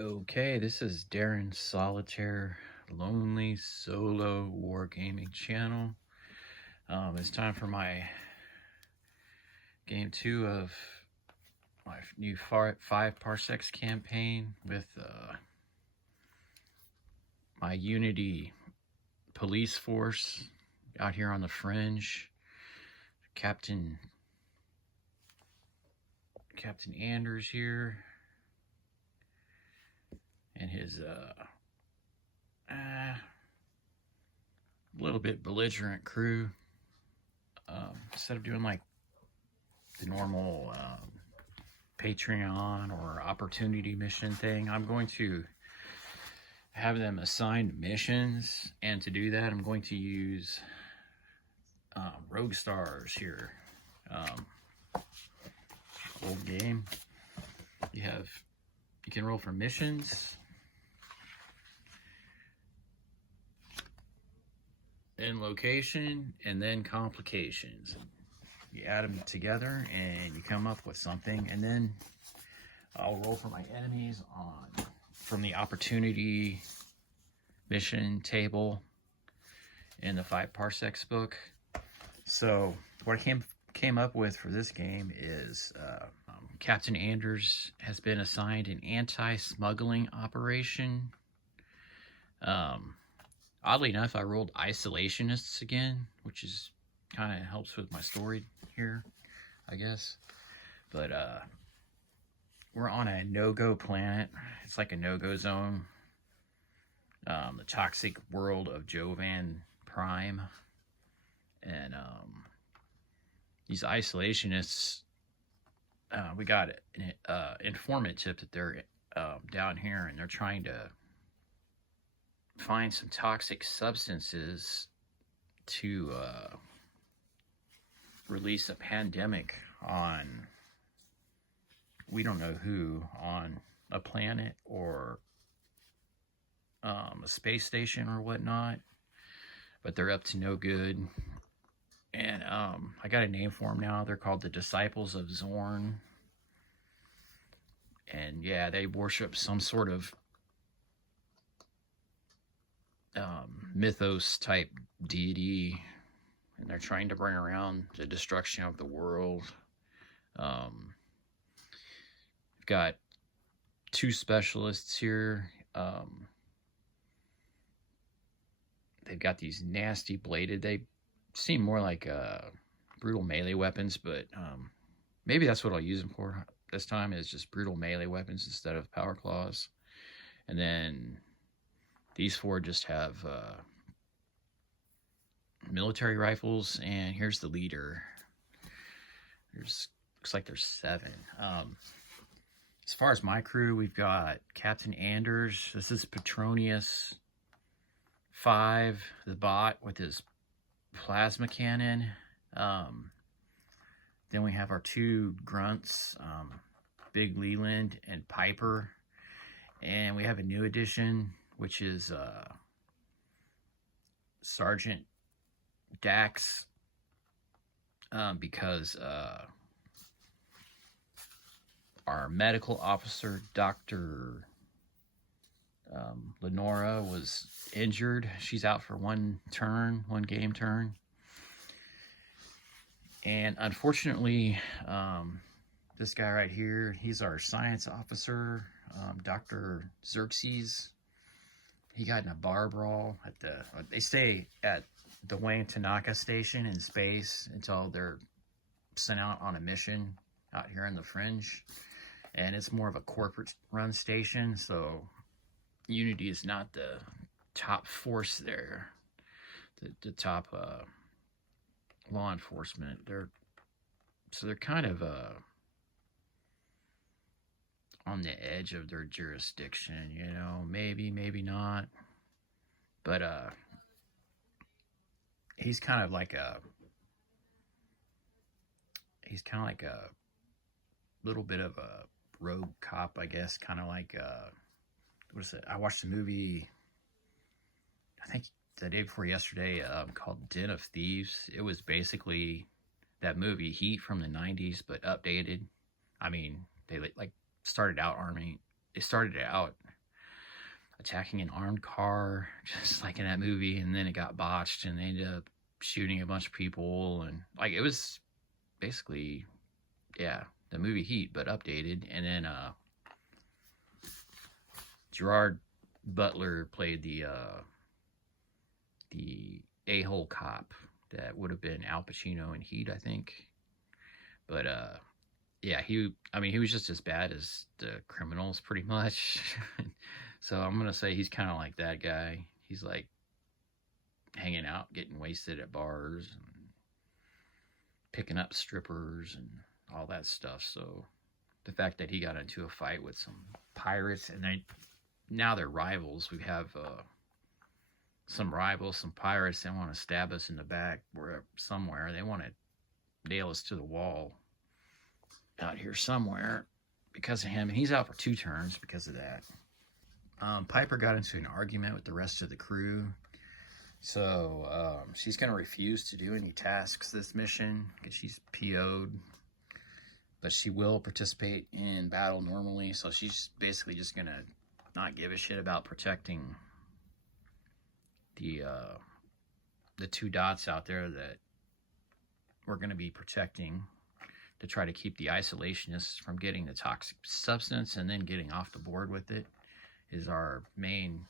Okay, this is Darren Solitaire, Lonely Solo Wargaming channel. It's time for my game 2 of my new 5 Parsecs campaign with my Unity police force out here on the fringe. Captain Anders here. And his little bit belligerent crew. Instead of doing like the normal Patreon or opportunity mission thing, I'm going to have them assigned missions, and to do that I'm going to use rogue stars here. Old game. You can roll for missions, then location, and then complications. You add them together and you come up with something, and then I'll roll for my enemies from the opportunity mission table in the 5 Parsecs book. So what I came up with for this game is Captain Anders has been assigned an anti-smuggling operation. Oddly enough, I rolled isolationists again, which is kind of helps with my story here, I guess. But we're on a no-go planet. It's like a no-go zone. The toxic world of Jovan Prime. And these isolationists, we got an informant tip that they're down here, and they're trying to find some toxic substances to release a pandemic on, we don't know who, on a planet or a space station or whatnot, but they're up to no good. And I got a name for them now. They're called the Disciples of Zorn. And yeah, they worship some sort of mythos type deity, and they're trying to bring around the destruction of the world. We've got 2 specialists here. They've got these nasty bladed, they seem more like brutal melee weapons, but maybe that's what I'll use them for this time, is just brutal melee weapons instead of power claws. And then these 4 just have military rifles, and here's the leader. Looks like there's 7. As far as my crew, we've got Captain Anders. This is Petronius 5, the bot with his plasma cannon. Then we have our 2 grunts, Big Leland and Piper. And we have a new addition, which is Sergeant Dax, because our medical officer, Dr. Lenora, was injured. She's out for one game turn. And unfortunately, this guy right here, he's our science officer, Dr. Xerxes. He got in a bar brawl they stay at the Wayne Tanaka station in space until they're sent out on a mission out here in the fringe. And it's more of a corporate run station, so Unity is not the top force there, the top law enforcement. They're kind of on the edge of their jurisdiction, you know, maybe not. But he's kind of like a little bit of a rogue cop, I guess, kind of like what is it? I watched a movie, I think the day before yesterday, called Den of Thieves. It was basically that movie Heat from the 90s, but updated. I mean, they like started out attacking an armed car, just like in that movie, and then it got botched, and they ended up shooting a bunch of people, and like it was basically, yeah, the movie Heat, but updated. And then Gerard Butler played the a-hole cop that would have been Al Pacino in Heat, I think. But yeah, he was just as bad as the criminals, pretty much. So I'm gonna say he's kind of like that guy. He's like hanging out, getting wasted at bars, and picking up strippers and all that stuff. So the fact that he got into a fight with some pirates, and now they're rivals. We have some rivals, some pirates. They want to stab us in the back or somewhere. They want to nail us to the wall out here somewhere because of him. And he's out for 2 turns because of that. Piper got into an argument with the rest of the crew. So she's going to refuse to do any tasks this mission because she's PO'd. But she will participate in battle normally. So she's basically just going to not give a shit about protecting the 2 dots out there that we're going to be protecting to try to keep the isolationists from getting the toxic substance and then getting off the board with it is the main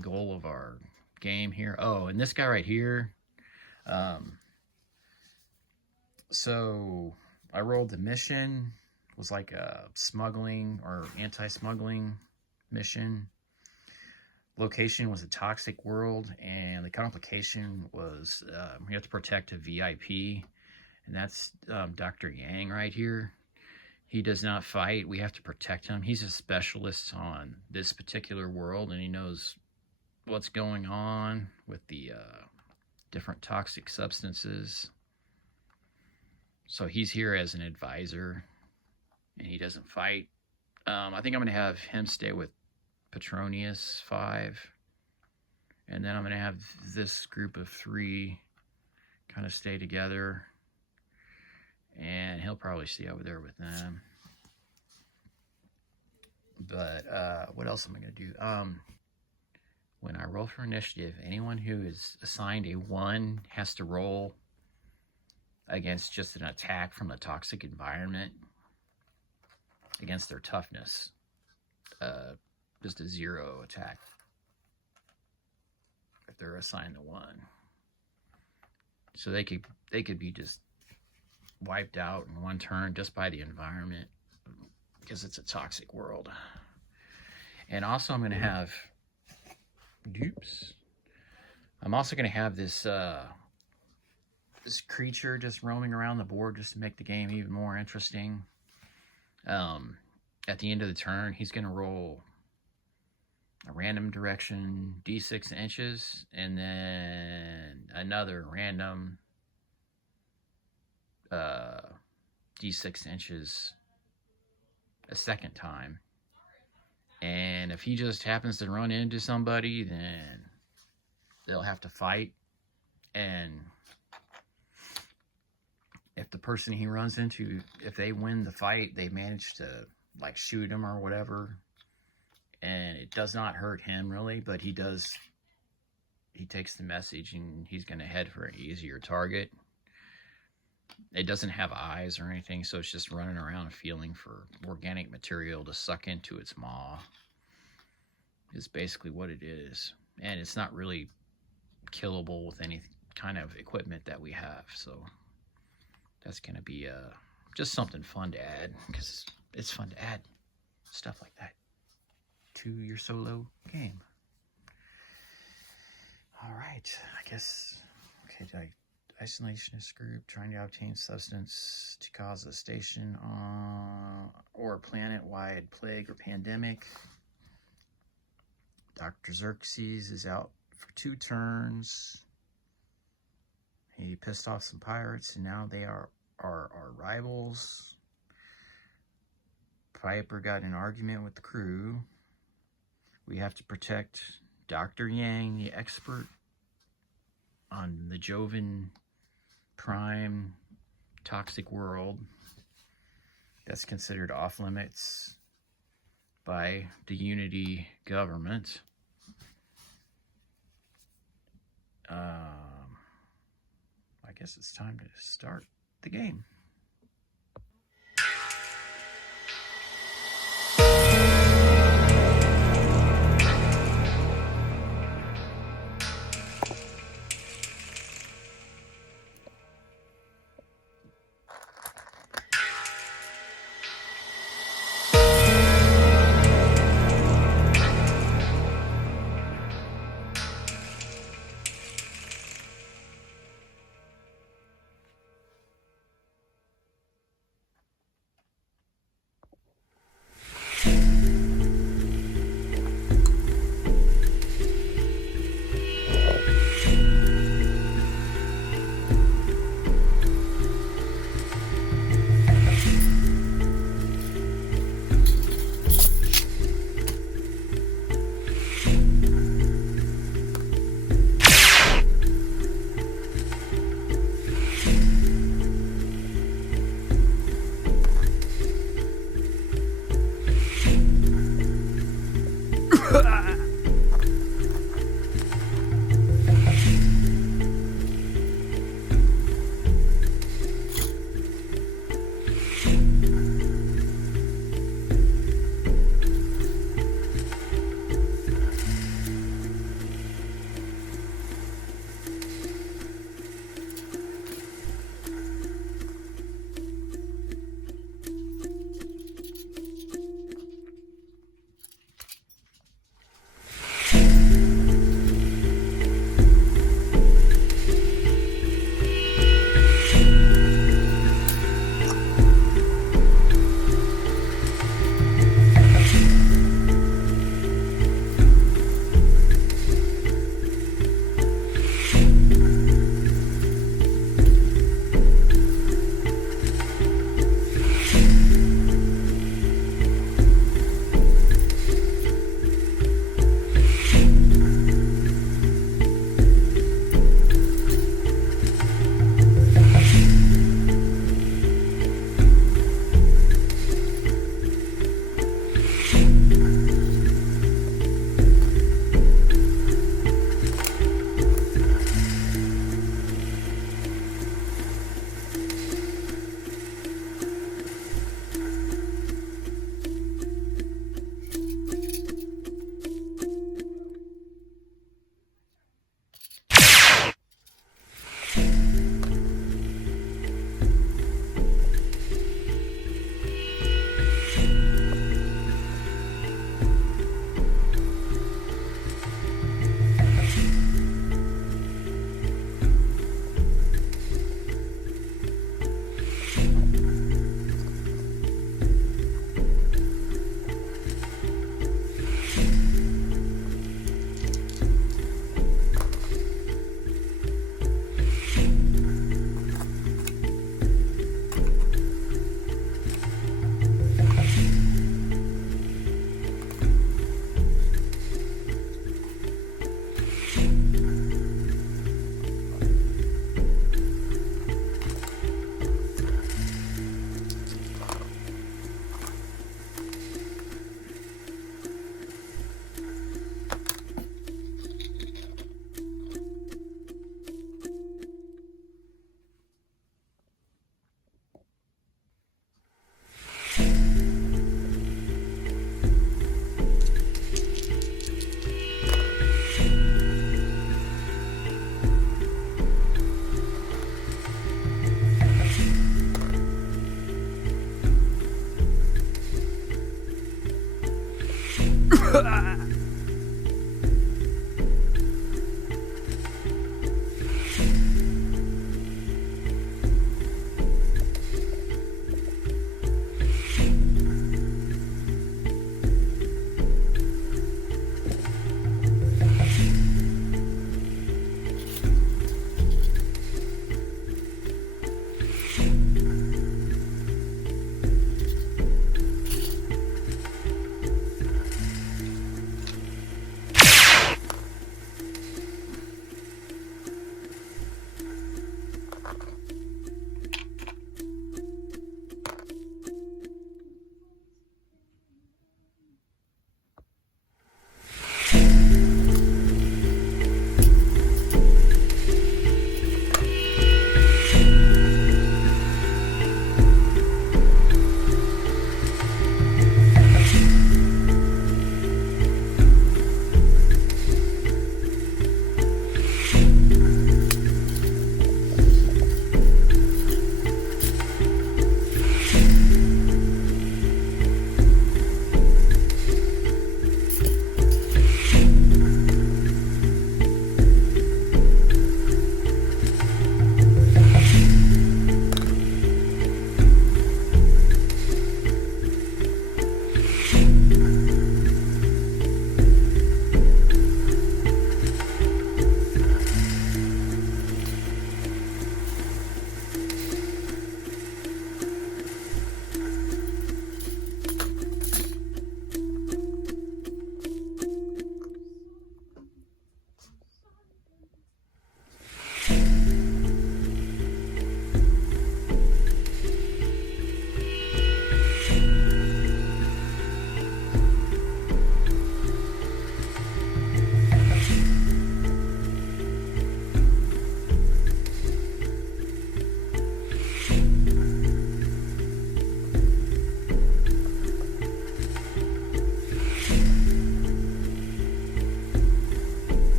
goal of our game here. Oh, and this guy right here, so I rolled the mission. It was like a smuggling or anti-smuggling mission. Location was a toxic world, and the complication was we have to protect a VIP, and that's Dr. Yang right here. He does not fight. We have to protect him. He's a specialist on this particular world, and he knows what's going on with the different toxic substances. So he's here as an advisor, and he doesn't fight. I think I'm going to have him stay with Petronius 5, and then I'm going to have this group of 3 kind of stay together, and he'll probably stay over there with them. But what else am I going to do? When I roll for initiative, anyone who is assigned a 1 has to roll against just an attack from the toxic environment against their toughness. Just a 0 attack if they're assigned the 1. So they could be just wiped out in 1 turn just by the environment because it's a toxic world. And also I'm going to have I'm also going to have this this creature just roaming around the board just to make the game even more interesting. At the end of the turn, he's going to roll a random direction d6 inches, and then another random d6 inches a second time. And if he just happens to run into somebody, then they'll have to fight. And if the person he runs into, if they win the fight, they manage to like shoot him or whatever, and it does not hurt him really, but he takes the message and he's going to head for an easier target. It doesn't have eyes or anything, so it's just running around feeling for organic material to suck into its maw is basically what it is. And it's not really killable with any kind of equipment that we have, so that's going to be just something fun to add, because it's fun to add stuff like that to your solo game. All right, I guess, okay, isolationist group trying to obtain substance to cause a station or planet-wide plague or pandemic. Dr. Xerxes is out for 2 turns. He pissed off some pirates, and now they are our rivals. Piper got in an argument with the crew. We have to protect Dr. Yang, the expert on the Jovan Prime toxic world that's considered off limits by the Unity government. I guess it's time to start the game.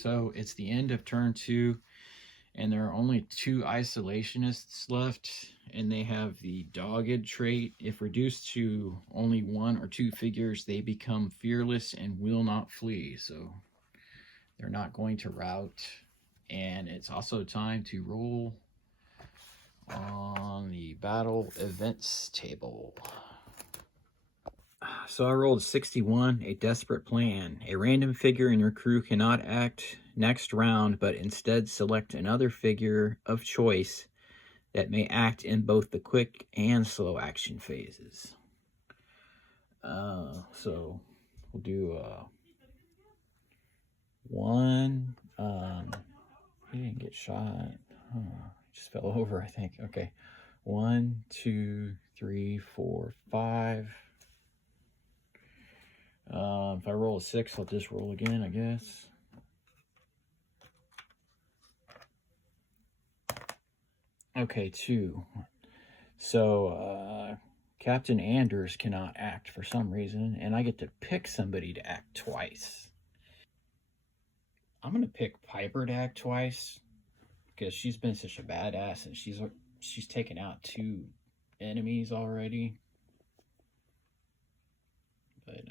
So it's the end of turn 2, and there are only 2 isolationists left, and they have the dogged trait. If reduced to only 1 or 2 figures, they become fearless and will not flee. So they're not going to rout. And it's also time to roll on the battle events table. So I rolled 61, a desperate plan. A random figure in your crew cannot act next round, but instead select another figure of choice that may act in both the quick and slow action phases. So we'll do 1. He didn't get shot. Just fell over, I think. Okay. 1, 2, 3, 4, 5. If I roll a 6, I'll just roll again, I guess. Okay, 2. So, Captain Anders cannot act for some reason, and I get to pick somebody to act twice. I'm going to pick Piper to act twice, because she's been such a badass, and she's taken out 2 enemies already. But,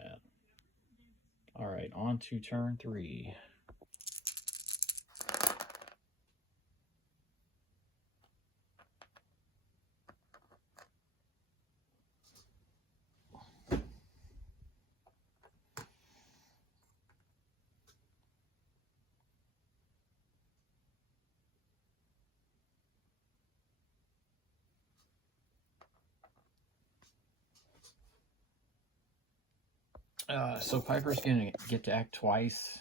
alright, on to turn 3. So Piper's gonna get to act twice.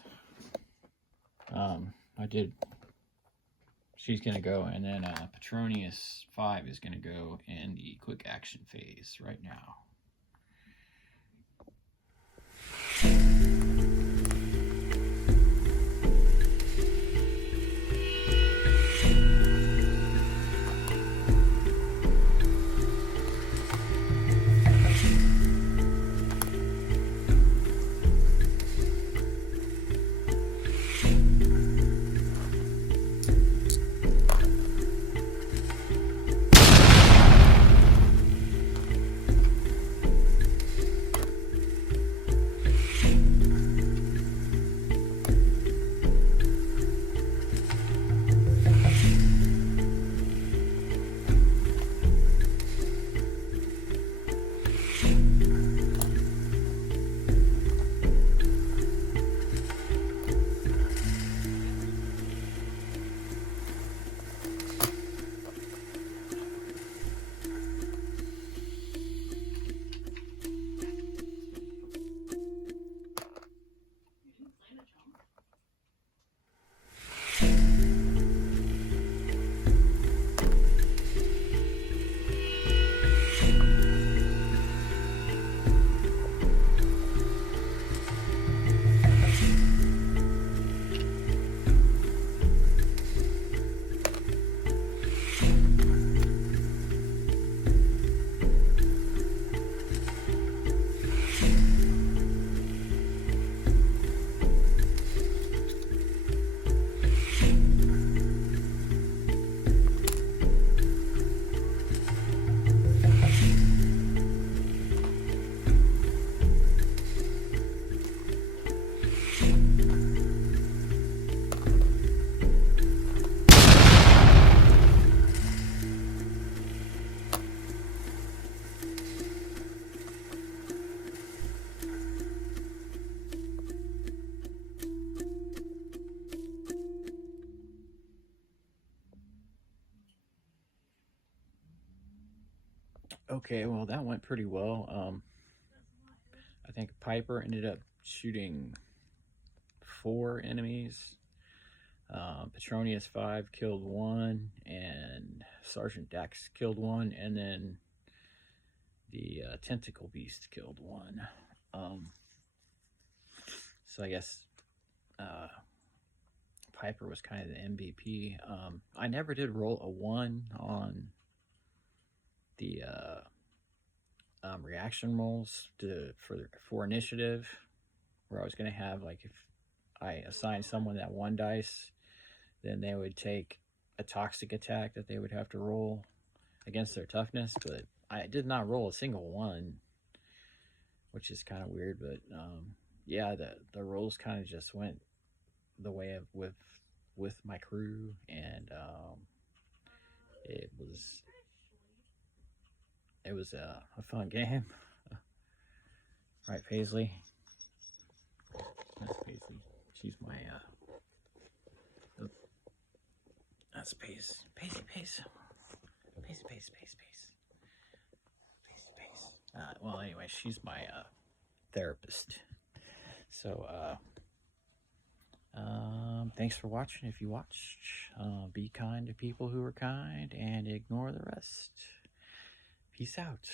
She's gonna go, and then Petronius 5 is gonna go in the quick action phase right now. Okay, well that went pretty well. I think Piper ended up shooting 4 enemies. Petronius 5 killed 1, and Sergeant Dax killed 1, and then the Tentacle Beast killed 1. So I guess Piper was kind of the MVP. I never did roll a 1 on the reaction rolls for initiative, where I was going to have, like, if I assign someone that one dice, then they would take a toxic attack that they would have to roll against their toughness, but I did not roll a single one, which is kind of weird. But yeah, the rolls kind of just went the way of with my crew, and it was a fun game. Right, Paisley. That's Paisley. She's my that's Pace. Pace. Well, anyway, she's my therapist. So, thanks for watching. If you watched, be kind to people who are kind and ignore the rest. Peace out.